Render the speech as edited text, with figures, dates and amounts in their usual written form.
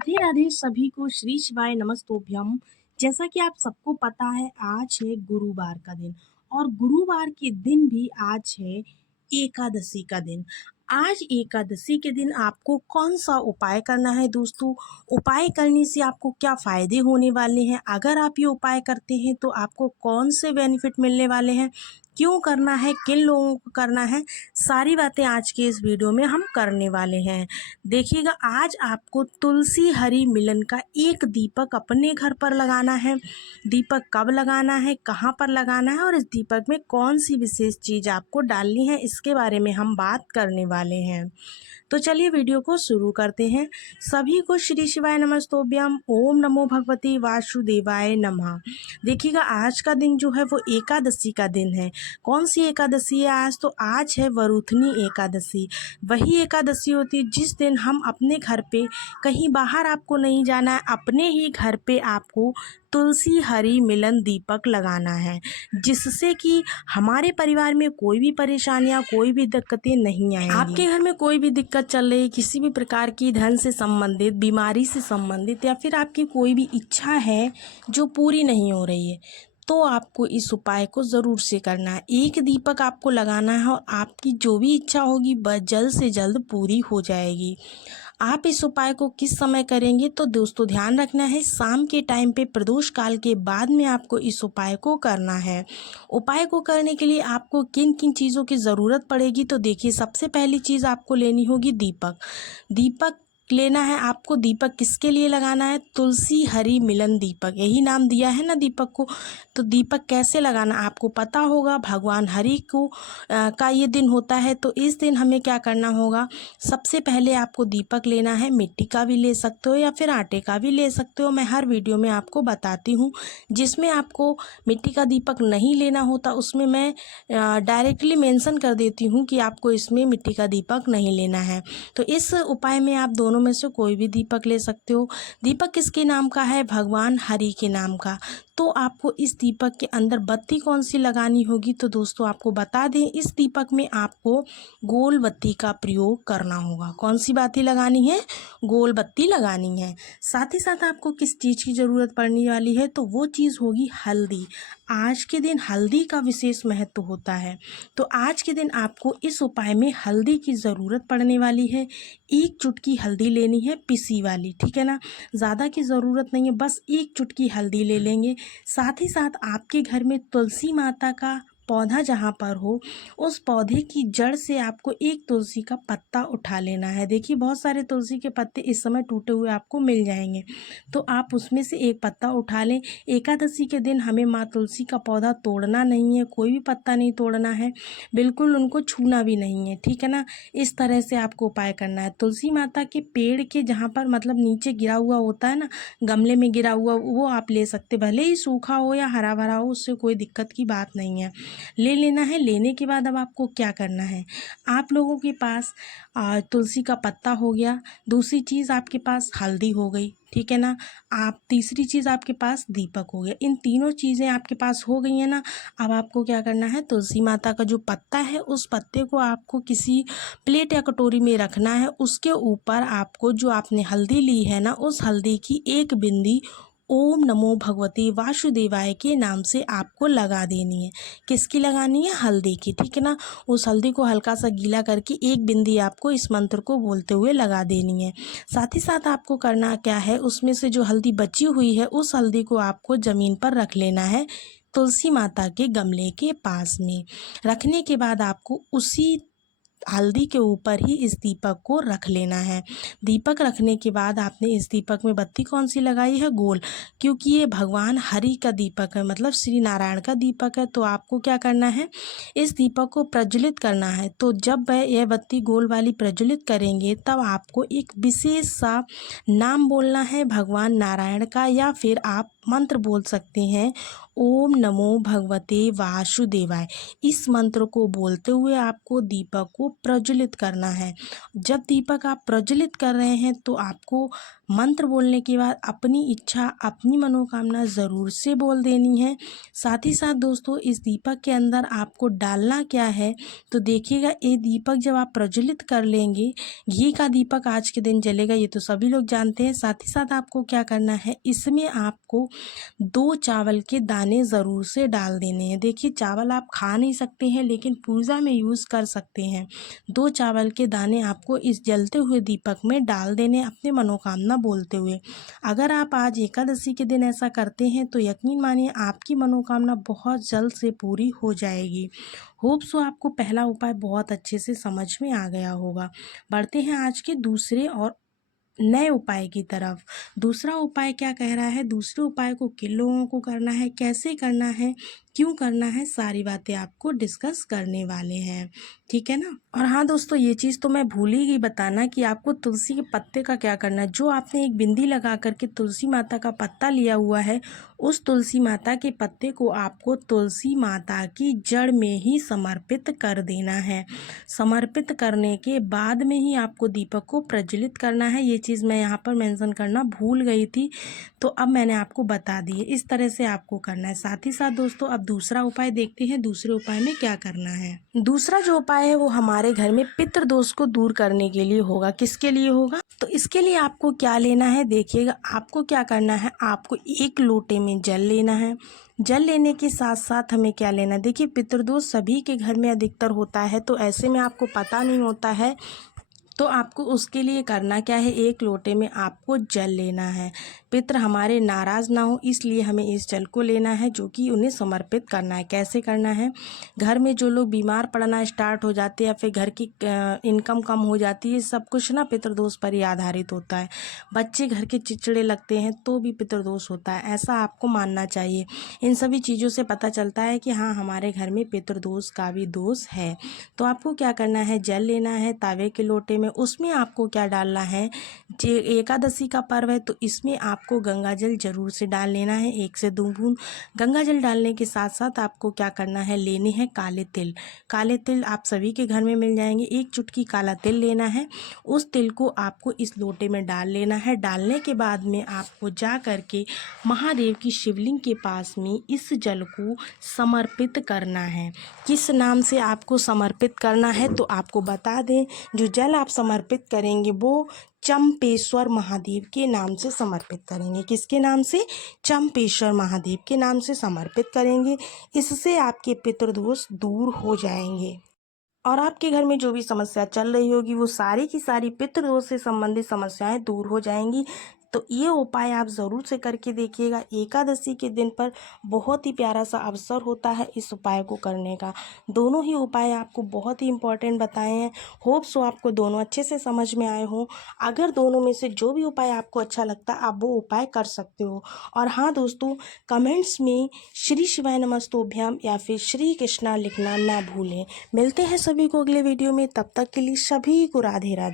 राधे राधे सभी को श्री शिवाय नमस्तोभ्यम। जैसा कि आप सबको पता है, आज है गुरुवार का दिन और गुरुवार के दिन भी आज है एकादशी का दिन। आज एकादशी के दिन आपको कौन सा उपाय करना है दोस्तों? उपाय करने से आपको क्या फायदे होने वाले हैं? अगर आप ये उपाय करते हैं तो आपको कौन से बेनिफिट मिलने वाले हैं? क्यों करना है? किन लोगों को करना है? सारी बातें आज के इस वीडियो में हम करने वाले हैं। देखिएगा, आज आपको तुलसी हरि मिलन का एक दीपक अपने घर पर लगाना है। दीपक कब लगाना है, कहाँ पर लगाना है और इस दीपक में कौन सी विशेष चीज़ आपको डालनी है, इसके बारे में हम बात करने वाले हैं। तो चलिए वीडियो को शुरू करते हैं। सभी को श्री शिवाय नमस्तोभ्यम। ओम नमो भगवती वासुदेवाय नमः। देखिएगा, आज का दिन जो है वो एकादशी का दिन है। कौन सी एकादशी है आज? तो आज है वरुथनी एकादशी। वही एकादशी होती है जिस दिन हम अपने घर पे, कहीं बाहर आपको नहीं जाना है, अपने ही घर पे आपको तुलसी हरि मिलन दीपक लगाना है, जिससे कि हमारे परिवार में कोई भी परेशानियां, कोई भी दिक्कतें नहीं आएंगी। आपके घर में कोई भी दिक्कत चल रही, किसी भी प्रकार की धन से संबंधित, बीमारी से संबंधित, या फिर आपकी कोई भी इच्छा है जो पूरी नहीं हो रही है, तो आपको इस उपाय को ज़रूर से करना है। एक दीपक आपको लगाना है और आपकी जो भी इच्छा होगी वह जल्द से जल्द पूरी हो जाएगी। आप इस उपाय को किस समय करेंगे? तो दोस्तों ध्यान रखना है, शाम के टाइम पे प्रदोष काल के बाद में आपको इस उपाय को करना है। उपाय को करने के लिए आपको किन किन चीज़ों की ज़रूरत पड़ेगी? तो देखिए, सबसे पहली चीज़ आपको लेनी होगी दीपक। दीपक लेना है आपको। दीपक किसके लिए लगाना है? तुलसी हरि मिलन दीपक, यही नाम दिया है ना दीपक को। तो दीपक कैसे लगाना आपको पता होगा। भगवान हरि को का ये दिन होता है, तो इस दिन हमें क्या करना होगा? सबसे पहले आपको दीपक लेना है। मिट्टी का भी ले सकते हो या फिर आटे का भी ले सकते हो, मैं हर वीडियो में आपको बताती हूँ। जिसमें आपको मिट्टी का दीपक नहीं लेना होता उसमें मैं डायरेक्टली मेंशन कर देती हूँ कि आपको इसमें मिट्टी का दीपक नहीं लेना है। तो इस उपाय में आप दोनों में से कोई भी दीपक ले सकते हो। दीपक किसके नाम का है? भगवान हरि के नाम का। तो आपको इस दीपक के अंदर बत्ती कौन सी लगानी होगी? तो दोस्तों आपको बता दें, इस दीपक में आपको गोल बत्ती का प्रयोग करना होगा। कौन सी बत्ती लगानी है? गोल बत्ती लगानी है। साथ ही साथ आपको किस चीज़ की ज़रूरत पड़ने वाली है? तो वो चीज़ होगी हल्दी। आज के दिन हल्दी का विशेष महत्व होता है, तो आज के दिन आपको इस उपाय में हल्दी की ज़रूरत पड़ने वाली है। एक चुटकी हल्दी लेनी है, पिसी वाली, ठीक है ना। ज़्यादा की ज़रूरत नहीं है, बस एक चुटकी हल्दी ले लेंगे। साथ ही साथ आपके घर में तुलसी माता का पौधा जहाँ पर हो, उस पौधे की जड़ से आपको एक तुलसी का पत्ता उठा लेना है। देखिए, बहुत सारे तुलसी के पत्ते इस समय टूटे हुए आपको मिल जाएंगे, तो आप उसमें से एक पत्ता उठा लें। एकादशी के दिन हमें माँ तुलसी का पौधा तोड़ना नहीं है, कोई भी पत्ता नहीं तोड़ना है, बिल्कुल उनको छूना भी नहीं है, ठीक है ना। इस तरह से आपको उपाय करना है। तुलसी माता के पेड़ के जहाँ पर मतलब नीचे गिरा हुआ होता है ना, गमले में गिरा हुआ, वो आप ले सकते, भले ही सूखा हो या हरा भरा हो, उससे कोई दिक्कत की बात नहीं है। ले लेना है। लेने के बाद अब आपको क्या करना है? आप लोगों के पास तुलसी का पत्ता हो गया, दूसरी चीज़ आपके पास हल्दी हो गई, ठीक है ना। आप तीसरी चीज़ आपके पास दीपक हो गया। इन तीनों चीज़ें आपके पास हो गई हैं ना। अब आपको क्या करना है? तुलसी माता का जो पत्ता है, उस पत्ते को आपको किसी प्लेट या कटोरी में रखना है। उसके ऊपर आपको जो आपने हल्दी ली है ना, उस हल्दी की एक बिंदी ओम नमो भगवते वासुदेवाय के नाम से आपको लगा देनी है। किसकी लगानी है? हल्दी की, ठीक है ना। उस हल्दी को हल्का सा गीला करके एक बिंदी आपको इस मंत्र को बोलते हुए लगा देनी है। साथ ही साथ आपको करना क्या है? उसमें से जो हल्दी बची हुई है, उस हल्दी को आपको ज़मीन पर रख लेना है, तुलसी माता के गमले के पास में। रखने के बाद आपको उसी हल्दी के ऊपर ही इस दीपक को रख लेना है। दीपक रखने के बाद आपने इस दीपक में बत्ती कौन सी लगाई है? गोल, क्योंकि ये भगवान हरि का दीपक है, मतलब श्री नारायण का दीपक है। तो आपको क्या करना है? इस दीपक को प्रज्वलित करना है। तो जब वह यह बत्ती गोल वाली प्रज्वलित करेंगे, तब आपको एक विशेष सा नाम बोलना है भगवान नारायण का, या फिर आप मंत्र बोल सकते हैं, ओम नमो भगवते वासुदेवाय। इस मंत्र को बोलते हुए आपको दीपक को प्रज्वलित करना है। जब दीपक आप प्रज्वलित कर रहे हैं, तो आपको मंत्र बोलने के बाद अपनी इच्छा, अपनी मनोकामना ज़रूर से बोल देनी है। साथ ही साथ दोस्तों इस दीपक के अंदर आपको डालना क्या है, तो देखिएगा ये दीपक जब आप प्रज्वलित कर लेंगे, घी का दीपक आज के दिन जलेगा, ये तो सभी लोग जानते हैं। साथ ही साथ आपको क्या करना है, इसमें आपको 2 चावल के दाने ज़रूर से डाल देने हैं। देखिए चावल आप खा नहीं सकते हैं लेकिन पूजा में यूज़ कर सकते हैं। 2 चावल के दाने आपको इस जलते हुए दीपक में डाल देने अपनी मनोकामना बोलते हुए। अगर आप आज एकादशी के दिन ऐसा करते हैं तो यकीन मानिए आपकी मनोकामना बहुत जल्द से पूरी हो जाएगी। होप सो आपको पहला उपाय बहुत अच्छे से समझ में आ गया होगा। बढ़ते हैं आज के दूसरे और नए उपाय की तरफ। दूसरा उपाय क्या कह रहा है, दूसरे उपाय को किन लोगों को करना है, कैसे करना है, क्यों करना है, सारी बातें आपको डिस्कस करने वाले हैं, ठीक है ना। और हाँ दोस्तों, ये चीज़ तो मैं भूल ही गई बताना कि आपको तुलसी के पत्ते का क्या करना है। जो आपने एक बिंदी लगा करके तुलसी माता का पत्ता लिया हुआ है, उस तुलसी माता के पत्ते को आपको तुलसी माता की जड़ में ही समर्पित कर देना है। समर्पित करने के बाद में ही आपको दीपक को प्रज्वलित करना है। ये चीज़ मैं यहाँ पर मेंशन करना भूल गई थी, तो अब मैंने आपको बता दी है। इस तरह से आपको करना है। साथ ही साथ दोस्तों अब दूसरा उपाय देखते हैं, दूसरे उपाय में क्या करना है। दूसरा जो उपाय है वो हमारे घर में पितृ दोष को दूर करने के लिए होगा। किसके लिए होगा, तो इसके लिए आपको क्या लेना है, देखिएगा आपको क्या करना है, आपको 1 लोटे में जल लेना है। जल लेने के साथ साथ हमें क्या लेना है, देखिए पितृदोष सभी के घर में अधिकतर होता है, तो ऐसे में आपको पता नहीं होता है, तो आपको उसके लिए करना क्या है, 1 लोटे में आपको जल लेना है। पितृ हमारे नाराज़ ना हो इसलिए हमें इस जल को लेना है, जो कि उन्हें समर्पित करना है। कैसे करना है, घर में जो लोग बीमार पड़ना स्टार्ट हो जाते हैं या फिर घर की इनकम कम हो जाती है, सब कुछ ना पितृदोष पर ही आधारित होता है। बच्चे घर के चिड़चिड़े लगते हैं तो भी पितृदोष होता है, ऐसा आपको मानना चाहिए। इन सभी चीज़ों से पता चलता है कि हाँ हमारे घर में पितृदोष का भी दोष है। तो आपको क्या करना है, जल लेना है तावे के लोटे में, उसमें आपको क्या डालना है, जे एकादशी का पर्व है तो इसमें आपको गंगा जल जरूर से डाल लेना है, 1 से 2 बूंद। गंगा जल डालने के साथ साथ आपको क्या करना है, लेने हैं काले तिल। काले तिल आप सभी के घर में मिल जाएंगे, 1 चुटकी काला तिल लेना है। उस तिल को आपको इस लोटे में डाल लेना है। डालने के बाद में आपको जा करके महादेव की शिवलिंग के पास में इस जल को समर्पित करना है। किस नाम से आपको समर्पित करना है, तो आपको बता दें, जो जल आप समर्पित करेंगे वो चंपेश्वर महादेव के नाम से समर्पित करेंगे। किसके नाम से, चंपेश्वर महादेव के नाम से समर्पित करेंगे। इससे आपके पितृदोष दूर हो जाएंगे और आपके घर में जो भी समस्या चल रही होगी वो सारी की सारी पितृदोष से संबंधित समस्याएं दूर हो जाएंगी। तो ये उपाय आप ज़रूर से करके देखिएगा। एकादशी के दिन पर बहुत ही प्यारा सा अवसर होता है इस उपाय को करने का। दोनों ही उपाय आपको बहुत ही इम्पोर्टेंट बताए हैं। होप सो आपको दोनों अच्छे से समझ में आए हों। अगर दोनों में से जो भी उपाय आपको अच्छा लगता है आप वो उपाय कर सकते हो। और हाँ दोस्तों, कमेंट्स में श्री शिवाय नमस्तोभ्याम या फिर श्री कृष्णा लिखना ना भूलें। मिलते हैं सभी को अगले वीडियो में, तब तक के लिए सभी को राधे राधे।